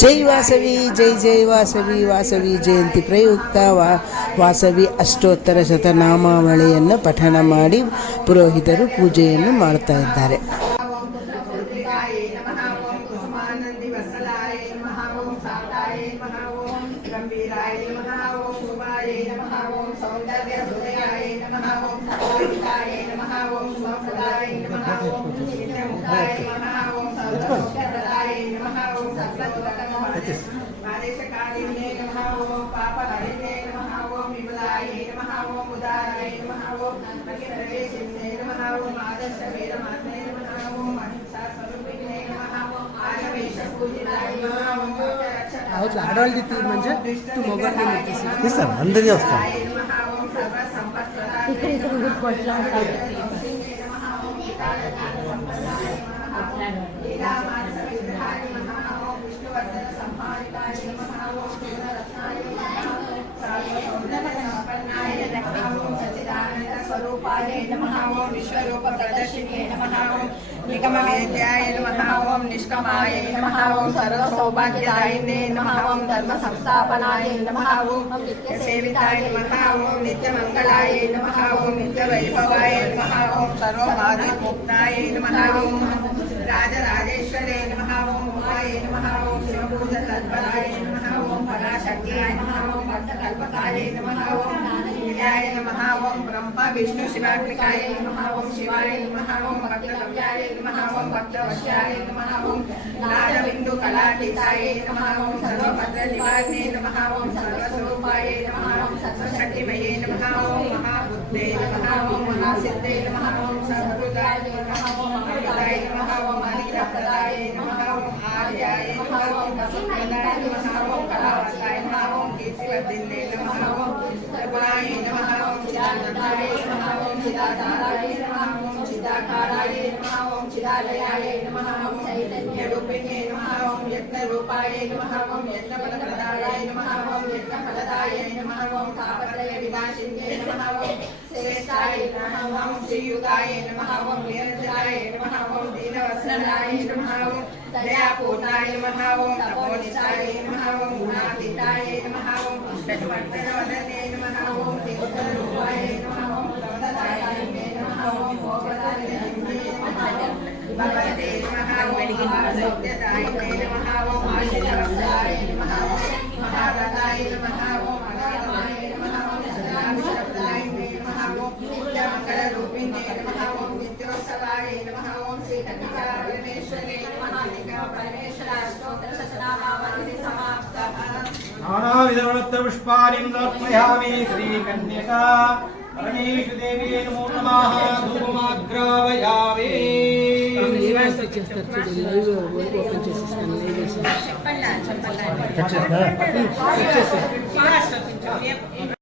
జై వాసవి జై జై వాసವಿ ವಾಸವಿ ಜಯಂತಿ ಪ್ರಯುಕ್ತ ವಾಸವಿ ಅಷ್ಟೋತ್ತರ ಶತನಾಮಾವಳಿಯನ್ನು ಪಠಣ ಮಾಡಿ ಪುರೋಹಿತರು ಪೂಜೆಯನ್ನು ಮಾಡ್ತಾ ಇದ್ದಾರೆ. ఆడవాళ్ళది తీర్మంటే మొబైల్ తీస్తాను, అందరికీ వస్తాను. विश्वरूप प्रदर्शिने नमः ओं निगमवेद्याय नमः ओं निष्कमाय नमः ओं सर्वसौभाग्यदायिने नमः ओं धर्म संस्थापनाय नमः ओं नित्यसेविताय नमः ओं नित्यमंगलाय नमः ओं नित्यवैभवाय नमः ओं सर्वबाधामुक्ताय नमः ओं राजराजेश्वरे नमः ओं उमाय नमः ओं शिवपूजतत्पराय नमः ओं पराशक्त्याय नमः ओं भक्तकल्पकाय नमः ओं विद्याय नमः ओं ब्रह्म विष्णु शिवात्मिकाय नमः ओं शिवाय नमः ओं भक्तगम्याय नमः ओं भक्तवश्याय नमः ओं नादबिन्दु कलातीताय नमः ओं सर्वभद्रनिवासिने नमः ओं सर्वस्वरूपाय नमः ओं सर्वशक्तिमये नमः ओं महाबुद्धे नमः ओं महासिद्धे नमः ओं सर्वभूताय नमः ओं अमृताय नमः ओं अनिरप्रदाय नमः ओं आर्याय नमः ओं वसुप्रदाय नमः ओं कलावताय नमः ओं कीर्तिवर्धिने नमः ओं प्रभुराय नमः ओं चिदानन्दाय नमः ओं चिदाधाराय नमः ओं चिदाकाराय नमः ओं चिदालयाय नमः ओं चैतन्यरूपिणे नमः ओं यज्ञरूपाय नमः ओं यज्ञफलप्रदाय नमः ओं यज्ञफलदाय नमः ओं तापत्रय विनाशिन्ये नमः ओं श्रेष्ठाय नमः ओं श्रीयुताय नमः ओं निरञ्जनाय नमः ओं दीनवत्सलाय नमः ओं दयापूर्णाय नमः ओं तपोनिष्ठाय नमः ओं गुणातीताय नमः ओं षट्वर्धनवदने नमः ओं तीर्थरूपाय नमः ओं प्रवददायिने नमः ओं भोगदायिने नमः ओं भगवते नमः ओं महासत्यदायिने नमः ओं आशीर्वत्साय नमः ओं महाव्रताय नमः ओं अगाधमाय नमः ओं सदाभिषदायिने नमः ओं नित्यमङ्गलरूपिणे नमः ओं नित्योत्सवाय नमः ओं श्रीकन्या परमेश्वरे नमः नित्या परमेश्वर अष्टोत्तर शतनामावलिः समाप्तः. नानाविधवृत्तपुष्पाणिं समर्पयामि श्रीकन्यका परमेश्वर देवी नमो नमः धूपमाग्रावयामि. చెప్పండి